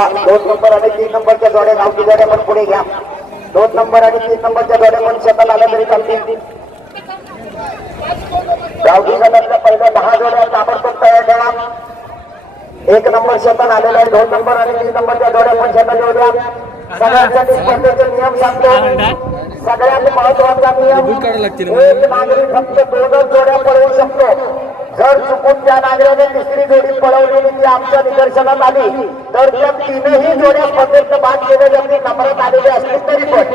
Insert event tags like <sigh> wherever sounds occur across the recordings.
चला. दोन नंबर आणि तीन नंबरच्या जोड्या गावठी जोड्या पण पुढे घ्या. दोन नंबर आणि तीन नंबरच्या जोड्या पण शेतात आल्या तरी चालतील. गावठी गटातल्या पहिल्या दहा जोड्या ताबडतोब तयार ठेवा. एक नंबर शेतात आलेला आहे. दोन नंबर आणि तीन नंबरच्या जोड्या पण शेतात येऊ द्या. सगळ्यांसाठी स्पर्धेचे नियम सांगतो. सगळ्यात महत्त्वाचा नियम एक नागरिक फक्त दोनच जोड्या पळवू शकतो. जर चुकून त्या नागऱ्याने तिसरी जोडी पळवलेली ती आमच्या निदर्शनात आली तर त्या तीनही जोड्या स्पर्धेत बाद केल्या ती नंबरात आलेली असली तरी पण.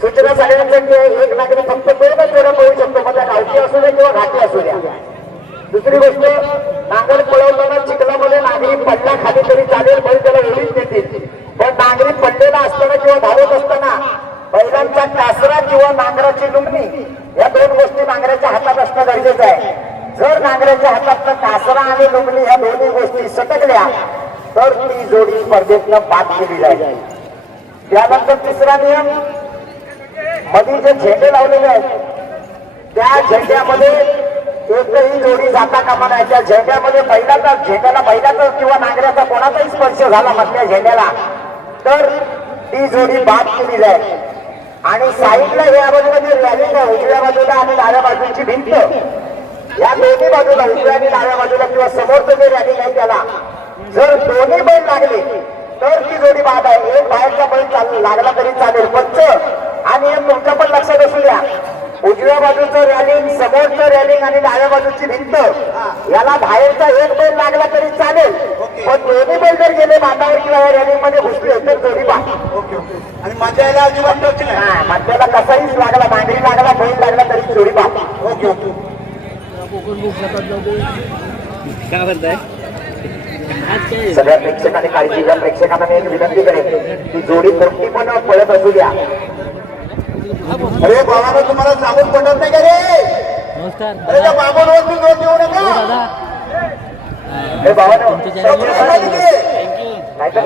सूचना सगळ्यांसाठी आहे, एक नागरिक फक्त दोनच जोड्या पळू शकतो मग त्या गावठी असू द्या किंवा घाटी असू द्या. दुसरी गोष्ट नांगर पळवताना चिखलामध्ये नागरी पडला खाली तरी चालेल पण त्याला उडीच देतील. पण नागरी पडलेला असताना किंवा धावत असताना बैलांचा कासरा किंवा नांगराची लुंगणी या दोन गोष्टी नांगराच्या हातात असणं गरजेचं आहे. जर नांगऱ्याच्या हातात कासरा आणि लुंगणी या दोन्ही गोष्टी सटकल्या तर ती जोडी स्पर्धेतनं बाद केली जाईल. त्यानंतर तिसरा नियममध्ये जे झेंडे लावलेले आहेत त्या झेंड्यामध्ये एकही जोडी जाता कामा नाही त्या झेंड्यामध्ये पहिल्याचा झेंड्याला पहिल्याचा किंवा नांगऱ्याचा कोणाचाही स्पर्श झाला मधल्या झेंड्याला तर ती जोडी बाद केली जाईल. आणि साईडला या बाजूला रॅलिंग आहे उजव्या बाजूला आणि डाव्या बाजूची भिंत. या दोन्ही बाजूला उजव्या आणि डाव्या बाजूला किंवा समोरचं जे रॅलिंग आहे त्याला जर दोन्ही बैल लागले तर ती जोडी बाद आहे. एक बाहेरचा बैल चाल लागला तरी चालेल. पंच आणि एक तुमच्या पण लक्षात असू द्या उजव्या बाजूचं रॅलिंग समोरचं रॅलिंग आणि डाव्या बाजूची भिंत याला बाहेरचा एक बैल लागला तरी चालेल. पण दोन्ही बैल जर गेले बांधावर किंवा रॅलिंगमध्ये घुसले तर ओके ओके. आणि माझ्या याला अजिबात मध्याला कसाहीच लागला नांगरी लागला बैल लागला तरी जोडी बाद. Okay okay. काय म्हणताय? सगळ्या प्रेक्षकांनी काळजी घ्या. प्रेक्षकांना मी एक विनंती करेन की जोडी कोणती पण पळत असू द्या. अरे बाबा तुम्हाला सांगून पडत नाही का रे? नमस्कार. अरे त्या बाबा रोज मी रोज येऊ नका दादा. हे चला तिथे. नाहीतर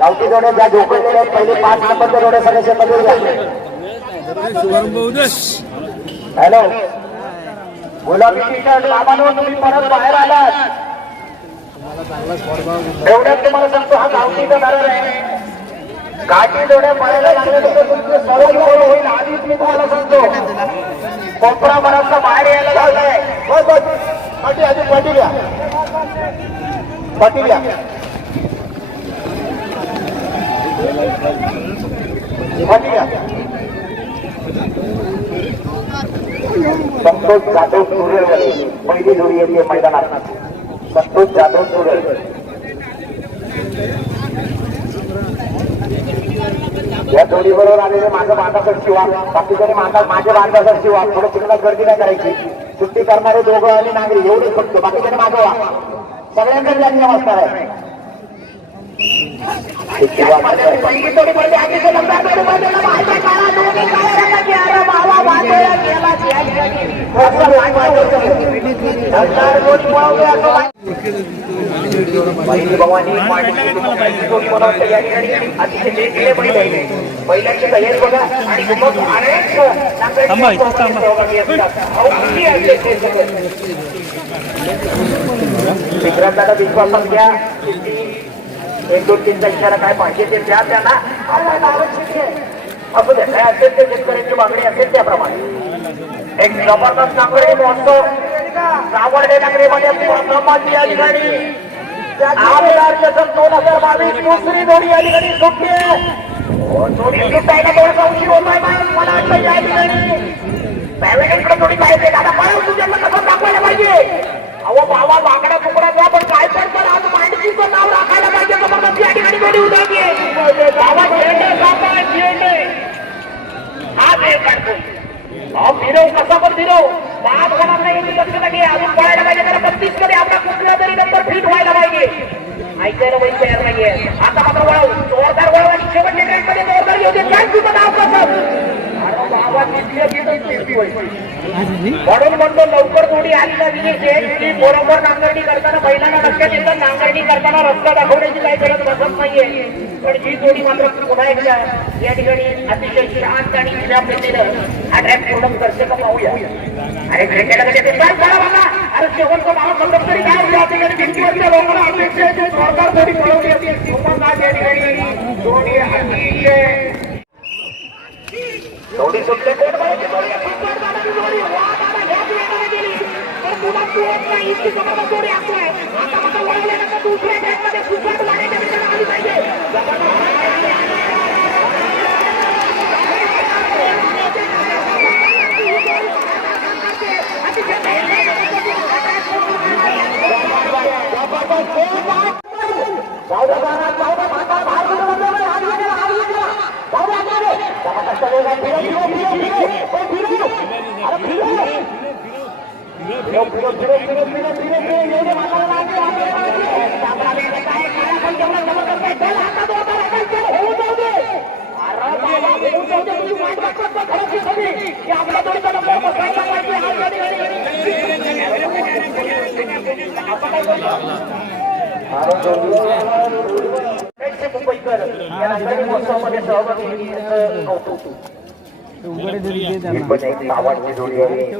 गावठी जोड्या ज्या झोपलेल्या आहेत पहिले पाच नंबरच्या जोड्या सगळ्या शेतामध्ये घ्या हॅलो. गुलाबी टी शर्ट बाबांनो तुम्ही परत बाहेर आलात. एवढ्यात तुम्हाला सांगतो हा गावठीचा नारळ आहे. गाठी जोड्या पाहायला लागल्यानंतर तुमचे सर्व लोक होईल आधीच मी तुम्हाला सांगतो. कोपरा बराचसा बाहेर यायला लागलाय. बस आधी पाटी घ्या. पाटी घ्या घ्या. संतोष जाधव सुरेलवाले पहिली जोडी येते मैदानात. संतोष जाधव सुरेल. या जोडी बरोबर आलेले माझं बांधासर शिवा. बाकीच्या माझा माझ्या बांधासर शिवा. थोडं चिकला गर्दी नाही करायची. सुट्टी करणारे दोघं आणि नागरी एवढेच फक्त. बाकीच्या मागवा सगळ्यांकडे त्यांनी नमस्कार आहे. भवानी अतिशय बैल आहे तयारी बघा आणि मग अनेक सहभागी असतात. मित्रांना विश्वासात घ्या एक दोन तीन इशारा काय पाहिजे ते द्या त्यांना. आम्हाला आवश्यक आहे. असू द्या काय असेल ते शेतकऱ्यांची मागणी असेल त्याप्रमाणे. एक जबरदस्त नागरी महोत्सव. सावर्डे नगरीमध्ये या ठिकाणी आमदारच्या दोन हजार बावीस दुसरी जोडी या ठिकाणी सुटली थोडी हो, जोडी सुटायला थोडासा उशीर होत आहे मला वाटतं या ठिकाणी पाहिजे दादा पळव तुझ्याला कसं दाखवायला पाहिजे? अहो बाबा वाकडा तुकडा द्या पण काय पण आज मांडकीचं नाव राखायला पाहिजे जबरदस्त या ठिकाणी कोणी गोडी उदाहरणी बाबा झेंडे बाबा झेंडे हा खेळ काढतो अहो फिरव कसा पण फिरव. बाद होणार नाही याची दक्षता घे अजून पळायला पाहिजे त्याला बत्तीसमध्ये आपला कुठला तरी नंबर फिट व्हायला पाहिजे. ऐकायला वही तयार नाहीये आता मात्र वळव जोरदार वळव आणि शेवटच्या ट्रेन मध्ये जोरदार घेऊ दे काय तुझं नाव कसं अरे बाबा तिथल्या तिथं तिरपी होईल म्हणून म्हणतो लवकर थोडी आली ना की बरोबर नांगरणी करताना पहिल्यांदा लक्षात येतं नांगरणी करताना रस्ता दाखवण्याची काही गरज बसत नाहीये. पण ही जोडी मात्र पुन्हा एकदा या ठिकाणी अतिशय शांत आणि विना हा ट्रॅक पूर्ण करते. का पाहूया. अरे भेटायला ते. काय करा बाबा. अरे शेवटचं तरी काय या ठिकाणी भिंतीवरच्या लोकांना अपेक्षा आहे पळवली होती या ठिकाणी जोडी अतिशय जोडी सुटले कोण पाहिजे जोडी सुटणार दादाची जोडी वा दादा ह्या जोडीने गेली तर पुन्हा तू होत नाही इतकी जबरदस्त जोडी असतोय आता मात्र वळवल्यानंतर दुसऱ्या ट्रॅकमध्ये सुसाट गाड्याच्या विचारात आली पाहिजे जाऊद्या जाणार, जाऊद्या भांडा, बाहेर कुठं बसलं नाही, आत गेला, आत गेला. जाऊद्या, आत गेले. जबरदस्त वेग आहे, फिरव, फिरव, फिरव, फिरव. ओ, फिरव. अरे, फिरव. फिरव, फिरव, फिरव, फिरव, फिरव, फिरव, फिरव. येऊ दे, भांडाला लागले, लागले, लागले. चांगला वेग आहे, काय, काय, आपण जेवढा जबरदस्त आहे, चल, आता तो आता आता चल, होऊ जाऊ दे. अरे बाबा, होऊ जाऊ दे, तुम्ही वाट बघतात का खरंच हे सगळी? की आपला जोडीचा नंबर बसायला पाहिजे, हा, गाडी, गाडी, गाडी. आपण काय करतो? कैसे मुंबईकर या नागरी महोत्सवामध्ये सहभागी झाल्याचं कौतुक. नावाची जोडी आहे.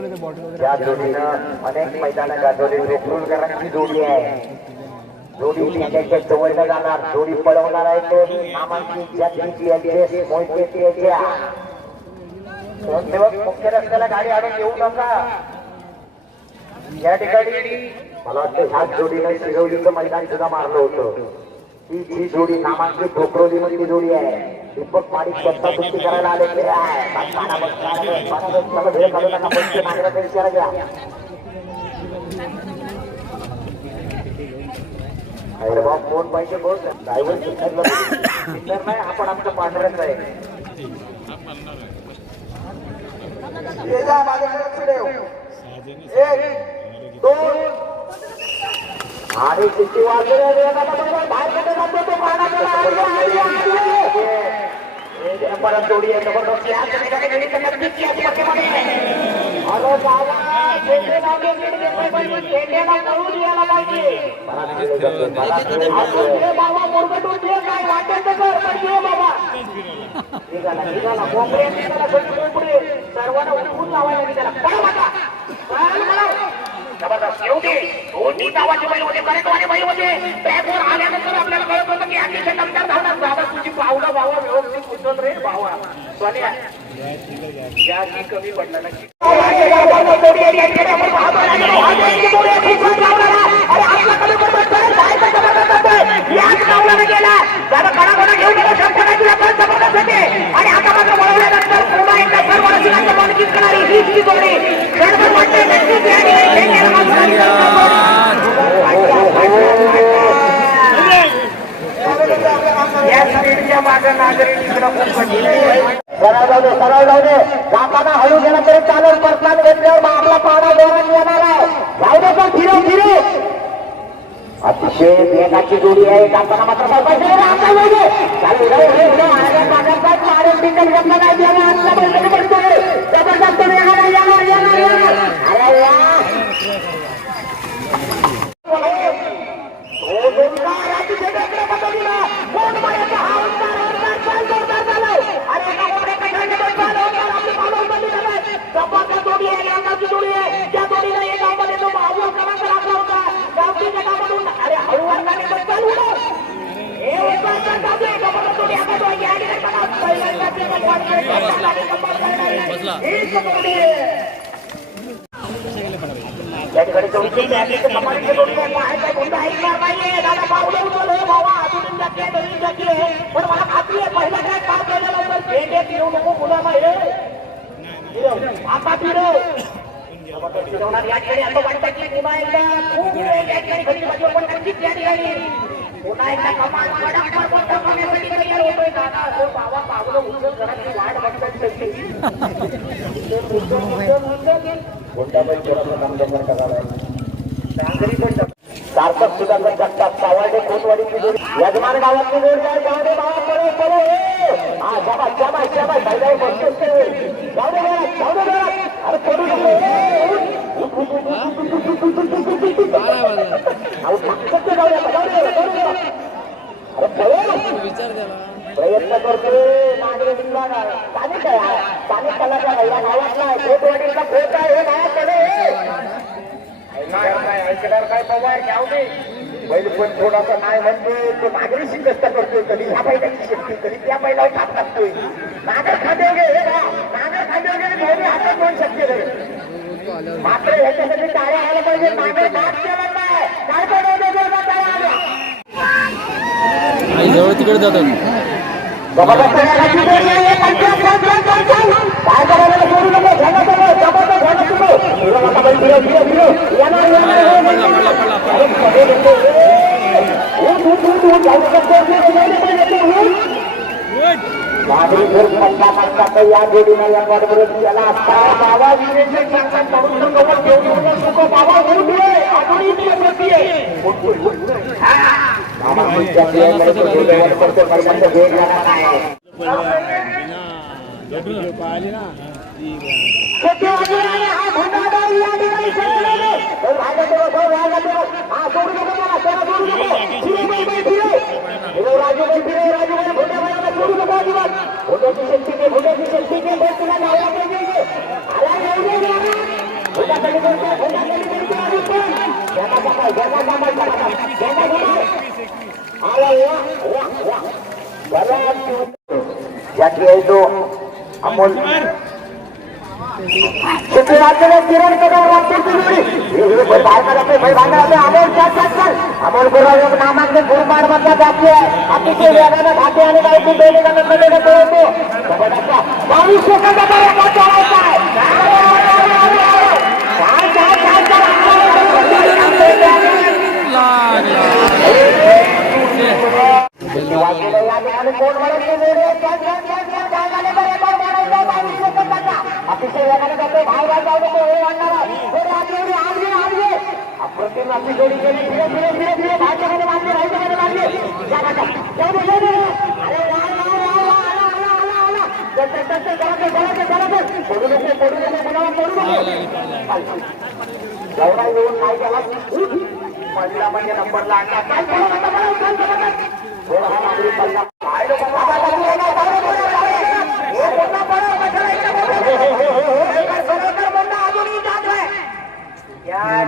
या जोडीनं अनेक मैदान गाजवले. वेटरुलकरांची जोडी आहे. जोडी त्याच्या जवळला जाणार. जोडी पळवणार आहे तो. स्वयंसेवक मुख्य रस्त्याला गाडी आणून येऊ नका. या ठिकाणी मला वाटतं ह्याच जोडीनं शिरवलीचं मैदान सुद्धा मारलं होतं. ही जी जोडी नामांकित ढोकरोली मधली जोडी आहे. दीपक माडिक स्वतः कुस्ती करायला आलेली आहे. पाना बस, पाना घ्या. अरे बाप कोण पाहिजे बोल ड्रायव्हर नाही आपण आमच्या पांढऱ्याच आहे. माझ्याकडे लक्ष एक दोन आणि किती वाजले बाहेर परत जोडी आहे जबरदस्त बाबा, झेंडेला जे बाबा, काय? वाटेल कर, पण ये बाबा. निघाला, निघाला, कोंबडे, निघाला, सर्वांना उठवून लावायला निघाला. जबरदस्त. येऊ दोन्ही गावाचे बैल होते करेक्टवाले बैल होते. बॅगवर आल्यानंतर आपल्याला कळत होतं की अतिशय नंतर धावणार बाबा तुझी पावलं भावा व्यवस्थित उचल रे भावा सोन्या या कमी पडला नक्की आणि आता मात्र वळवल्यानंतर पुन्हा एकदा सर्व रचनांच्या मालकीत करणारी ही जी जोडी सर्व वाटते नक्कीच या ठिकाणी खेळण्याला मात्र या स्पीडच्या मागे नागरिक इकडं खूप कठीण आहे. सरळ जाऊ दे सरळ जाऊ दे जाताना हळू गेला तरी चालेल परसाद घेतल्यावर मग आपला पाडा जोरात येणार आहे जाऊ दे पण फिरव फिरव अतिशय वेगाची जोडी आहे जाताना मात्र बरोबर मला खात्री आहे पहिला काय काम केलं नको मुलाला हे आता फिरव फिरवणार या पुन्हा एकदा खूप कमाल कडक पण तयार हो, पावलं उचल घराची वाट बघतोय <laughs> सार्थक सुधाकर जगतात सावडे कोटवाडी यजमान गावात काय पवार जाऊ दे. बैल पण थोडासा नाही म्हणतोय तो मागणी शिकस्त करतोय कधी ह्या बैलाची शेती कधी त्या बैलावर थाप टाकतोय नागर खांदेवगे हे नागर खाते खांदेवगे भाऊ हातात दोन शक्य मात्र ह्याच्यासाठी टाळ्या आला पाहिजे. नागर भाग केला नाही काय आई जवळ तिकडे जातो बाबा काय करायला सोडू नका Jadi dia balik lah. Ya que esto, amor. किरण कदम वापरतो बाहेर मध्ये भाई बांधला अमोल चार चार चार अमोल गुरुराव नामांकन गुरुमार मधला जाते अतिशय वेगानं भाते आणि गायकी दोन्ही जणमध्ये पळवतो बावीस सेकंदाचा रेकॉर्ड चालायचा आहे कोण म्हणत अतिशय वेगाने जातोय. भाव भाव जाऊ नको वेळ वाढणारा थोडे आधी एवढी आधी आधी अप्रतिम आपली जोडी गेली. धीरे धीरे धीरे धीरे. भाजच्या मध्ये मानले भाजच्या मध्ये मानले जाऊ दे अरे सोडू नको सोडू नको कोणाला सोडू नको. जेवढा येऊन काय केला? पहिला म्हणजे नंबरला आणला. काय थोडा हा नागरिक पडला काय लोक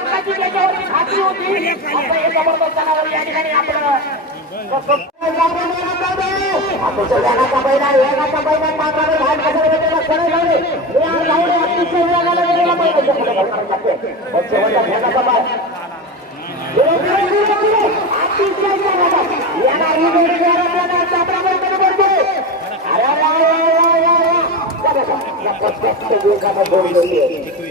माणसाची त्याच्यावरती खात्री होती हे जबरदस्त जनावर या ठिकाणी आपलं वेगाचा बैला वेगाचा बैला मात्र लहान कसं खरं झाले हे लावून अतिशय वेगाला गेलेला अतिशय वेगाचा दोन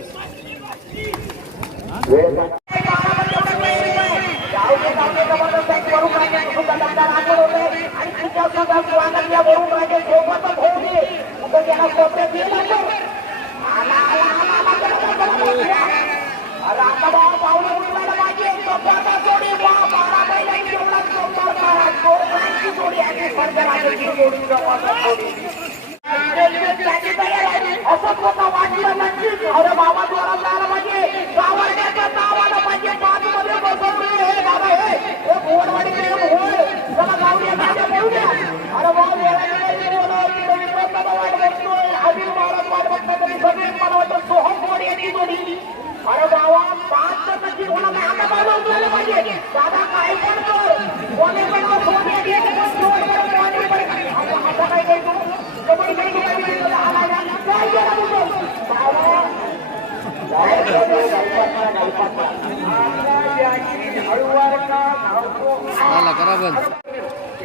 असं वाटलं नक्कीच अरे बाबा जोरात झाला म्हणजे गावाने अरे बाबा पाच तर नक्की कोणाला आता काय बोलायला पाहिजे दादा काय पण कर कोणी पण कोणी आता काय काय तू कबड्डी काय काय केला तुझं हळूवार का धावतो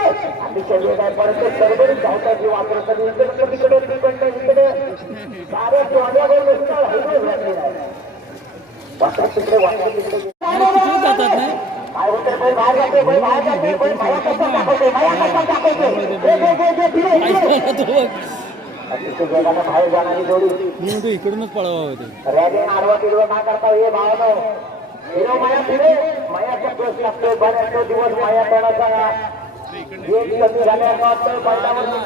आम्ही सगळे काय परत सर्व धावता जीव आपण कधी इकडे तिकडे तिकडे सारे टोण्यावर बाहेर जाणारी जोडी इकडूनच पळावा होते. ना करता हे भावनो मायाच्या दिवस लागतो माया करण्याचा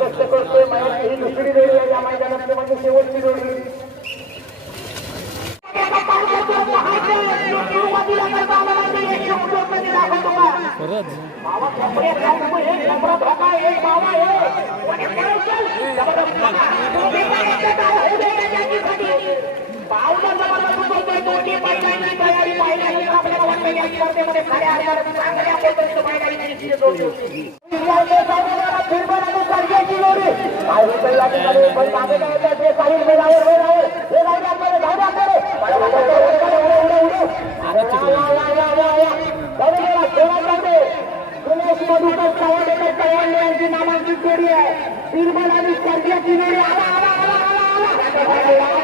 कष्ट करतोय ही दुसरी जोडी आहे या मैदानामध्ये म्हणजे शेवटची जोडी खरंच. नामांकित जोडी आहे. निर्मल आणि स्पर्धा जोडी. आला आला आला आला आला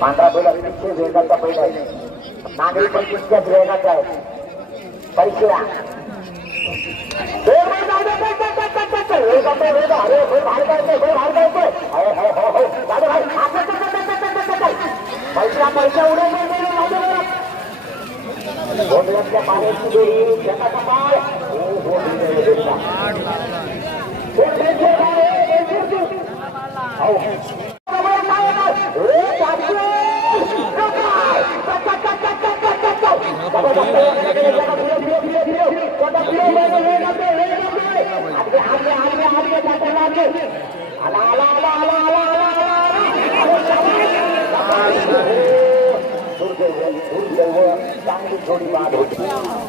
पांढरा बैल अतिशय वेगाचा बैल आहे. नागरिक पण तितक्याच वेगाचा आहे? परिचया पाण्याची Wow, wow, wow.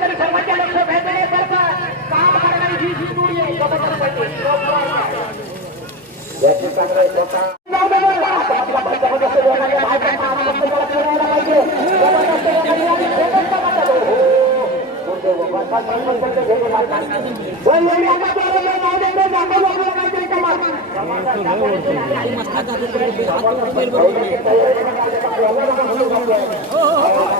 शेतकरी संघाच्या लोकसभेकडे काम करणारी ही स्टुडिओ हो. हो, हो.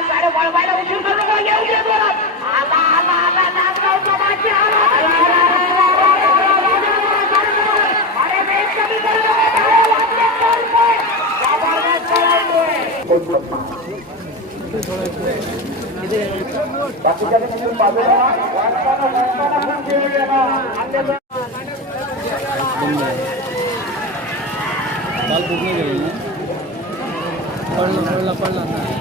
বাকিটাকে কিছু পাবে পড়লাম পড়লাম পড়লাম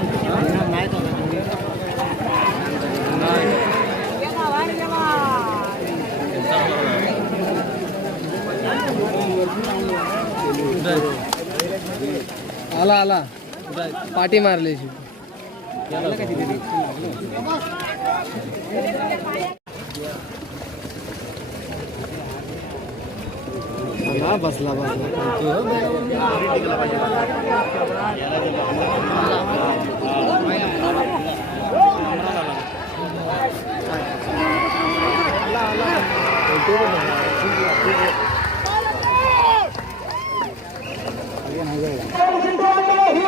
आला. पाठी मारली बसला बसला.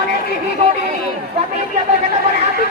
জীবনে কৃষি করি? কত করে হাতি